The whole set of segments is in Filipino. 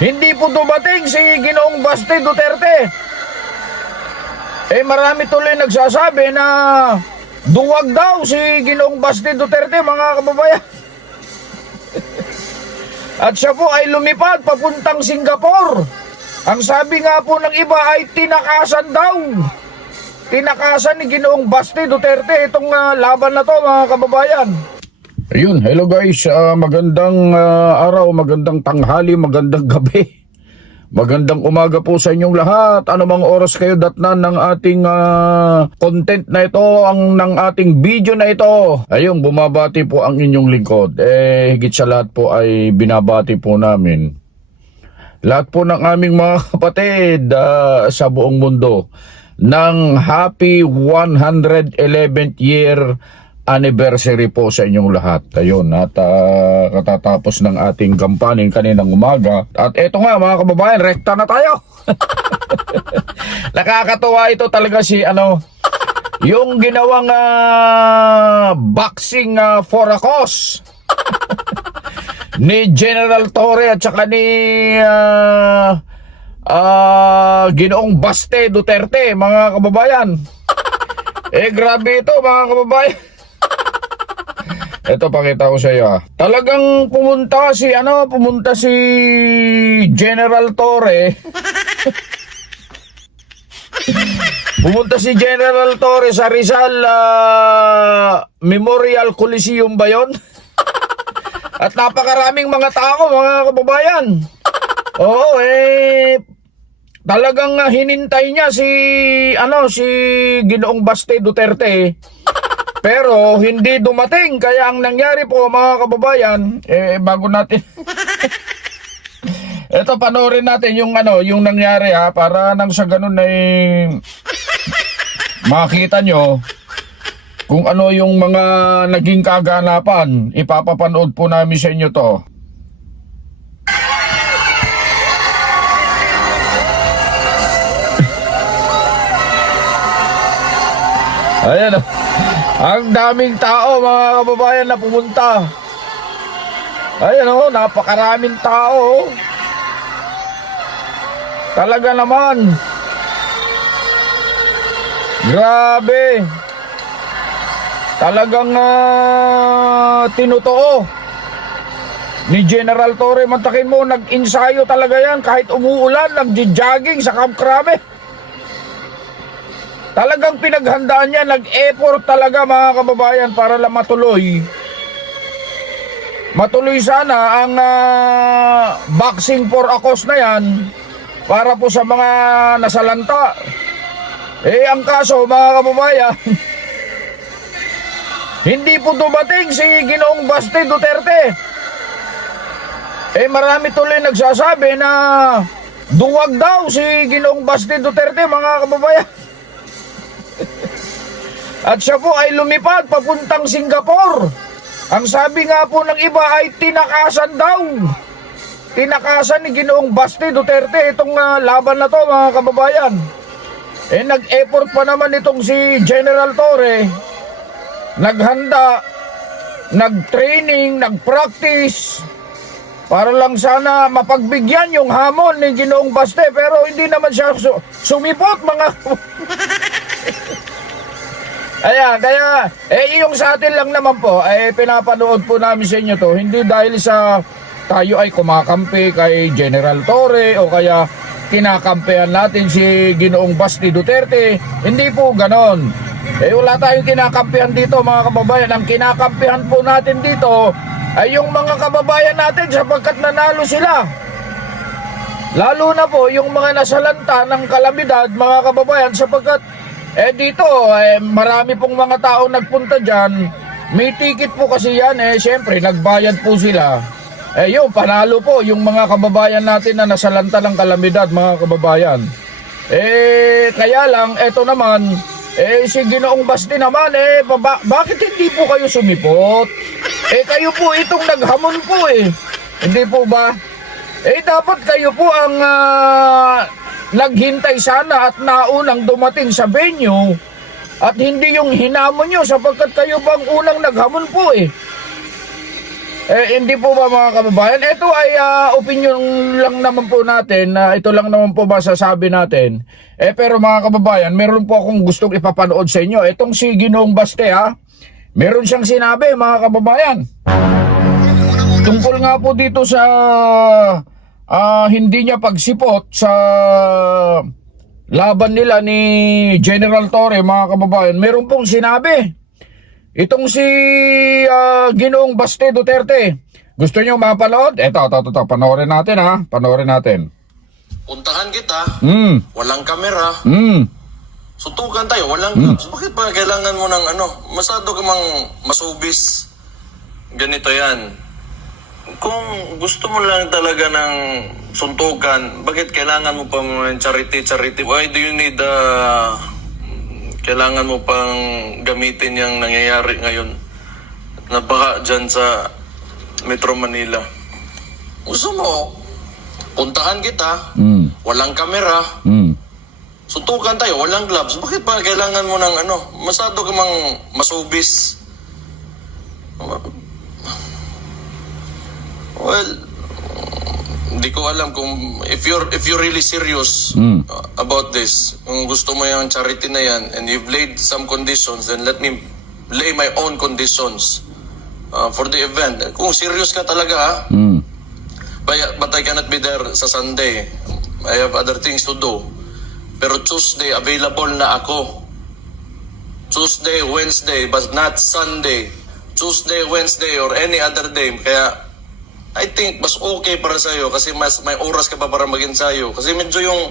Hindi po dumating si Ginoong Basti Duterte. Marami tuloy nagsasabi na duwag daw si Ginoong Basti Duterte, mga kababayan. At siya po ay lumipad papuntang Singapore. Ang sabi nga po ng iba ay tinakasan daw. Tinakasan ni Ginoong Basti Duterte itong laban na to, mga kababayan. Ayun, hello guys, magandang araw, magandang tanghali, magandang gabi. Magandang umaga po sa inyong lahat. Anumang oras kayo datnan ng ating content na ito, ng ating video na ito. Ayun, bumabati po ang inyong lingkod. Higit sa lahat po ay binabati po namin lahat po ng aming mga kapatid sa buong mundo ng happy 111th year anniversary po sa inyong lahat. Ayun, at katatapos ng ating kampanin kaninang umaga. At eto nga mga kababayan, rekta na tayo. Nakakatuwa ito talaga yung ginawang boxing for a cause ni General Torre at saka ni Ginoong Basti Duterte, mga kababayan. Grabe ito, mga kababayan. Ito, pakita ko sa iyo. Talagang pumunta si General Torre. Pumunta si General Torre sa Rizal Memorial Coliseum ba yun? At napakaraming mga tao, mga kababayan. Oo, talagang hinintay niya si Ginoong Basti Duterte. Pero hindi dumating, kaya ang nangyari po, mga kababayan, bago natin ito, panoorin natin yung nangyari, para nang sa ganun ay makita nyo kung ano yung mga naging kaganapan. Ipapapanood po namin sa inyo to. Ayan, ang daming tao, mga kababayan, na pumunta. Ayan, napakaraming tao. Talaga naman. Grabe. Talagang tinutuo ni General Torre. Mantakin mo, nag-insayo talaga yan. Kahit umuulan, nag-jogging sa Camp Crame. Talagang pinaghandaan niya, nag-effort talaga, mga kababayan, para lang matuloy. Matuloy sana ang boxing for a cause na yan para po sa mga nasalanta. Ang kaso, mga kababayan, hindi po dumating si Ginoong Basti Duterte. Marami tuloy nagsasabi na duwag daw si Ginoong Basti Duterte, mga kababayan. At siya po ay lumipad papuntang Singapore. Ang sabi nga po ng iba ay tinakasan daw. Tinakasan ni Ginoong Basti Duterte itong laban na to, mga kababayan. Nag-effort pa naman itong si General Torre. Naghanda, nag-training, nag-practice para lang sana mapagbigyan yung hamon ni Ginoong Basti. Pero hindi naman siya sumipot, mga Ayan, kaya, yung sa atin lang naman po, pinapanood po namin sa inyo to, hindi dahil sa tayo ay kumakampi kay General Torre o kaya kinakampihan natin si Ginoong Basti Duterte. Hindi po ganon. Wala tayong kinakampihan dito, mga kababayan. Ang kinakampihan po natin dito ay yung mga kababayan natin sapagkat nanalo sila. Lalo na po yung mga nasalanta ng kalamidad, mga kababayan, sapagkat dito, marami pong mga tao nagpunta dyan. May ticket po kasi yan, siyempre, nagbayad po sila. Yung panalo po, yung mga kababayan natin na nasalanta ng kalamidad, mga kababayan. Kaya lang, eto naman, si Ginoong Basti naman, bakit hindi po kayo sumipot? Kayo po itong naghamon po Hindi po ba? Dapat kayo po ang naghintay sana at naunang dumating sa venue at hindi yung hinamon nyo sapagkat kayo bang unang naghamon po Hindi po ba mga kababayan? Ito ay opinion lang naman po natin. Ito lang naman po masasabi natin. Pero mga kababayan, meron po akong gustong ipapanood sa inyo. Itong si Ginoong Baste meron siyang sinabi mga kababayan. Tungkol nga po dito sa hindi niya pagsipot sa laban nila ni General Torre mga kababayan. Meron pong sinabi. Itong si Ginoong Baste Duterte. Gusto niyo mapanood? Ito, panoorin natin panoorin natin. Puntahan kita, walang kamera, suntukan tayo, walang gloves. Bakit ba kailangan mo ng masyado ka mang masubis? Ganito yan. Kung gusto mo lang talaga ng suntukan, bakit kailangan mo pa ng charity? Why do you need kailangan mo pang gamitin yung nangyayari ngayon na baka dyan sa Metro Manila? Gusto mo, puntahan kita, walang kamera, suntukan tayo, walang gloves. Bakit ba kailangan mo ng masyado ka mang masubis? Well, hindi ko alam kung if you're really serious about this, kung gusto mo yung charity na yan and you've laid some conditions, then let me lay my own conditions for the event. Kung serious ka talaga but I cannot be there sa Sunday. I have other things to do. Pero Tuesday available na ako. Tuesday, Wednesday, but not Sunday. Tuesday, Wednesday, or any other day. Kaya I think mas okay para sa'yo kasi mas may oras ka pa para mag-ensayo. Kasi medyo yung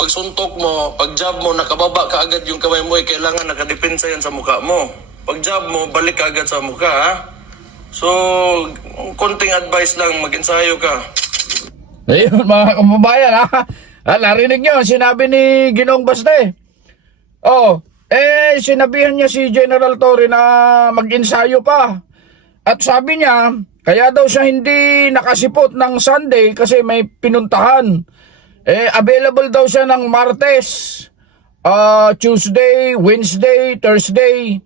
pagsuntok mo, pag job mo, nakababa ka agad yung kamay mo, kailangan nakadepensa yan sa mukha mo. Pag job mo, balik ka agad sa mukha, So, konting advice lang, mag-ensayo ka. Ayun mga kababayan narinig nyo, sinabi ni Ginoong Baste. Sinabihan niya si General Torre na mag-ensayo pa. At sabi niya, kaya daw siya hindi nakasipot ng Sunday kasi may pinuntahan. Available daw siya ng Martes, Tuesday, Wednesday, Thursday.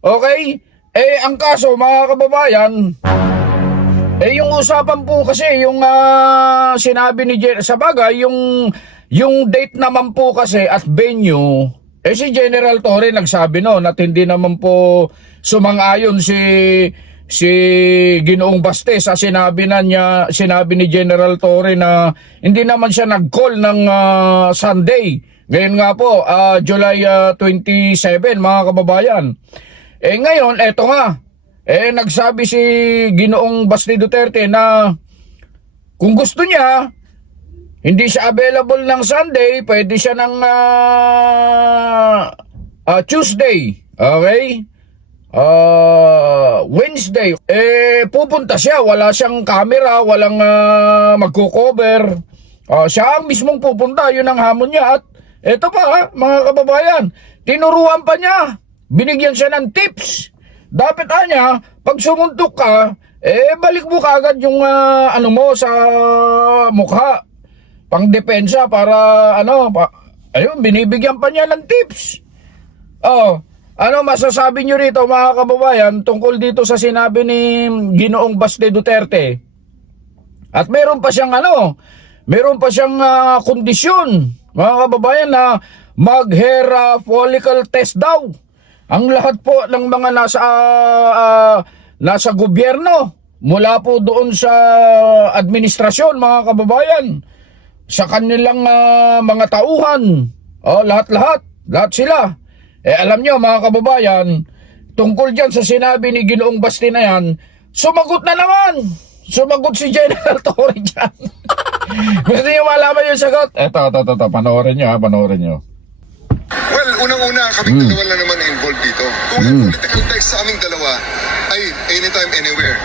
Okay? Ang kaso mga kababayan, yung usapan po kasi, yung sinabi ni sa bagay, yung date naman po kasi at venue, si General Torre nagsabi at hindi naman po sumang-ayon si Ginoong Baste sa sinabi ni General Torre na hindi naman siya nag-call ng Sunday. Ngayon nga po, July 27 mga kababayan. Ngayon, eto nga. Nagsabi si Ginoong Baste Duterte na kung gusto niya, hindi siya available ng Sunday, pwede siya ng Tuesday. Okay? Wednesday, pupunta siya, wala siyang camera, walang magko-cover. Siya ang mismong pupunta, yun ang hamon niya. At eto pa mga kababayan, tinuruan pa niya, binigyan siya ng tips. Dapat niya, pag sumuntok ka, balik mo kaagad yung mo sa mukha, pang depensa para ayun, binibigyan pa niya ng tips. Ano masasabi nyo rito mga kababayan tungkol dito sa sinabi ni Ginoong Baste Duterte? At meron pa siyang kondisyon mga kababayan na mag-hair follicle test daw. Ang lahat po ng mga nasa gobyerno, mula po doon sa administrasyon mga kababayan, sa kanilang mga tauhan, lahat sila. Alam nyo mga kababayan, tungkol dyan sa sinabi ni Ginoong Baste na yan, sumagot na naman. Sumagot si General Torre dyan. Gusto nyo malaman yung sagot? Ito, panoorin nyo. Well, unang-una, kaming dalawa lang naman na-involved dito. Kung may political text sa aming dalawa, ay anytime, anywhere,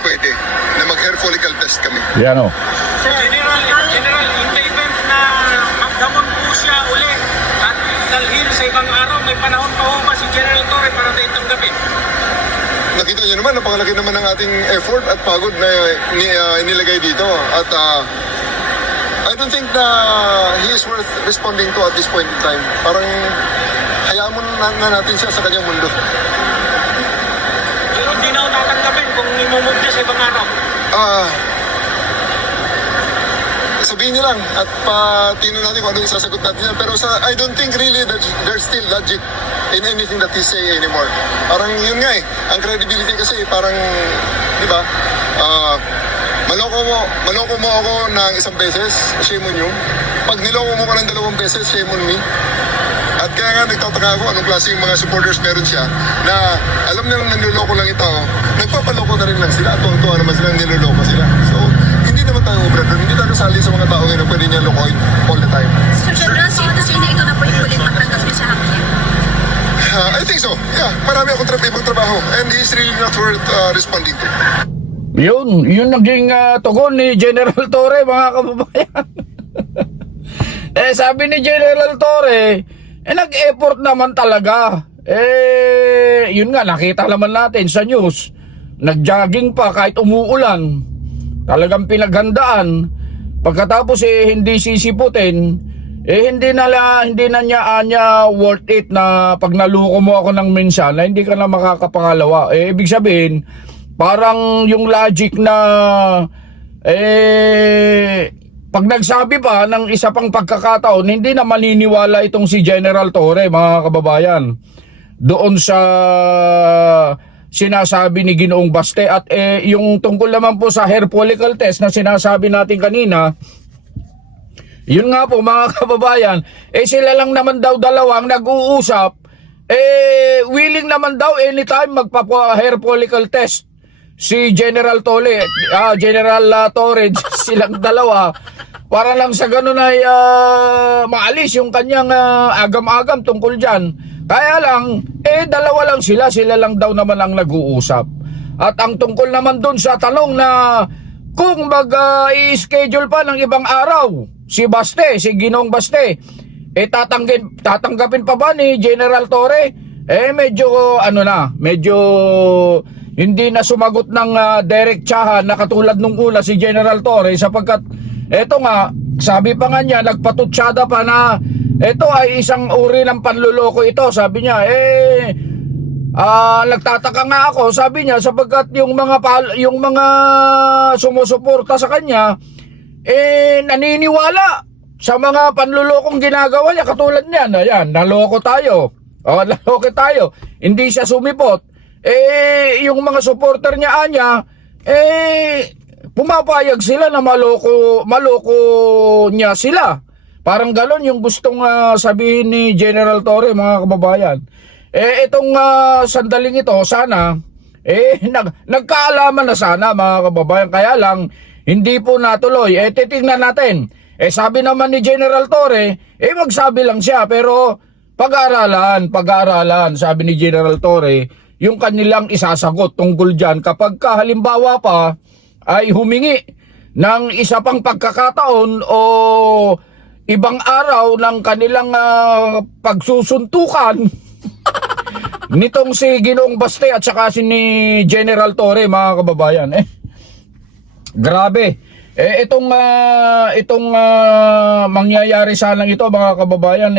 pwede na mag-hair follicle test kami. Yan o. General, in the event na magdamon po siya uli at dalhin sa ibang araw, may panahon pa ho ba si General Torre para tayo tanggapin? Nakita niyo naman, napakalaki naman ng ating effort at pagod na inilagay dito. At I don't think na he is worth responding to at this point in time. Parang hayaan mo na natin siya sa kanyang mundo. hindi na ako tatanggapin kung imumove niya sa ibang araw. Sabihin niyo lang at patino natin kung ano yung sasagot natin yan. Pero I don't think really that there's still logic in anything that he's saying anymore. Parang yun nga eh. Ang credibility kasi parang, di ba? Maloko mo ako ng isang beses, shame on you. Pag niloko mo ka ng 2 beses, shame on me. At kaya nga nagtataka ako anong klaseng mga supporters meron siya na alam nilang nanluloko lang ito, nagpapaloko na rin lang sila. Tuwang-tuwa naman sila, niloloko sila. So, hindi naman tayo obrador. Hindi tayo sali sa mga tao ngayon na pwede niya lokohin all the time. So, General, sino ito na po yung ulit magtanggap niyo sa hangin? I think so. Yeah, marami akong ibang trabaho and he's really not worth responding to. Yun naging tugon ni General Torre, mga kababayan. Sabi ni General Torre, nag-effort naman talaga. Yun nga, nakita naman natin sa news. Nag-jogging pa kahit umuulan. Talagang pinaghandaan. Pagkatapos hindi sisiputin, hindi na niya worth it na pag naluko mo ako ng minsan na hindi ka na makakapangalawa. Ibig sabihin, parang yung logic na pag nagsabi pa ng isa pang pagkakataon, hindi na maniniwala itong si General Torre, mga kababayan, doon sa sinasabi ni Ginoong Baste. At yung tungkol naman po sa hair follicle test na sinasabi natin kanina, yun nga po, mga kababayan, sila lang naman daw dalawang nag-uusap, willing naman daw anytime magpapa-hair follicle test si General Torre, silang dalawa, para lang sa ganun ay maalis yung kanyang agam-agam tungkol dyan. Kaya lang, dalawa lang sila lang daw naman ang nag-uusap. At ang tungkol naman dun sa tanong na kung mag-i-schedule pa ng ibang araw si Baste, si Ginoong Baste, tatanggapin pa ba ni General Torre? Medyo medyo hindi na sumagot ng direktsahan na katulad nung una si General Torre, sapagkat eto nga, sabi pa nga niya, nagpatutsyada pa na ito ay isang uri ng panluloko ito. Sabi niya, nagtataka nga ako, sabi niya, sapagkat yung mga sumusuporta sa kanya, naniniwala sa mga panlulokong ginagawa niya. Katulad niyan, ayan, naloko tayo. Naloko tayo. Hindi siya sumipot. Yung mga supporter niya, pumapayag sila na maloko niya sila. Parang galon yung gustong sabihin ni General Torre, mga kababayan. Itong sandaling ito, sana, nagkaalaman na sana, mga kababayan. Kaya lang, hindi po natuloy. Titingnan natin. Sabi naman ni General Torre, magsabi lang siya, pero pag-aaralan, sabi ni General Torre, yung kanilang isasagot tungkol dyan kapag halimbawa pa ay humingi ng isa pang pagkakataon o ibang araw ng kanilang pagsusuntukan nitong si Ginoong Baste at saka si ni General Torre, mga kababayan. Grabe. Itong mangyayari sana ito, mga kababayan,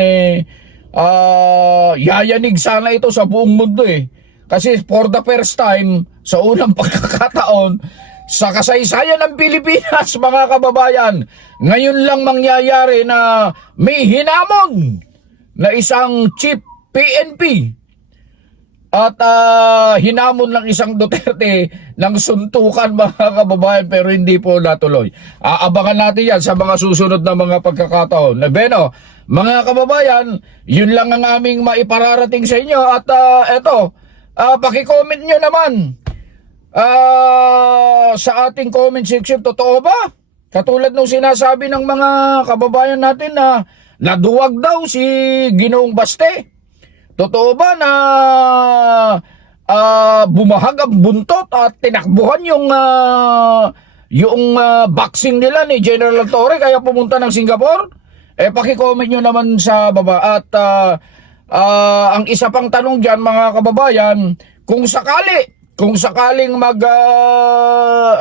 yayanig sana ito sa buong mundo Kasi for the first time, sa unang pagkakataon, sa kasaysayan ng Pilipinas, mga kababayan, ngayon lang mangyayari na may hinamon na isang chief PNP at hinamon ng isang Duterte ng suntukan, mga kababayan, pero hindi po natuloy. Aabangan natin yan sa mga susunod na mga pagkakataon. Beno, mga kababayan, yun lang ang aming maipararating sa inyo. At eto, paki-comment nyo naman sa ating comment section, totoo ba? Katulad nung sinasabi ng mga kababayan natin na naduwag daw si Ginoong Baste. Totoo ba na bumahag ang buntot at tinakbuhan yung boxing nila ni General Torre kaya pumunta ng Singapore? Paki-comment nyo naman sa baba. At ang isa pang tanong dyan, mga kababayan, kung sakaling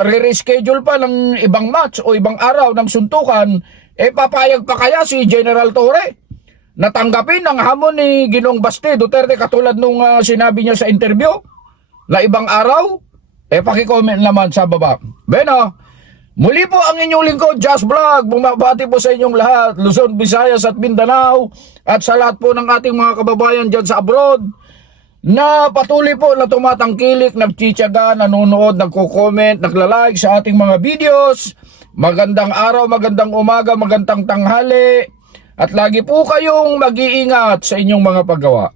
re-reschedule pa ng ibang match o ibang araw ng suntukan, papayag pa kaya si General Torre natanggapin ang hamon ni Ginoong Baste Duterte katulad nung sinabi niya sa interview? na ibang araw? Paki-comment naman sa baba. Beno, muli po ang inyong lingkod, Just Vlog. Bumabati po sa inyong lahat, Luzon, Visayas at Mindanao, at sa lahat po ng ating mga kababayan dyan sa abroad, na patuloy po na tumatangkilik, nagtsitsaga, nanonood, nagko-comment, nagla-like sa ating mga videos. Magandang araw, magandang umaga, magandang tanghali, at lagi po kayong mag-iingat sa inyong mga paggawa.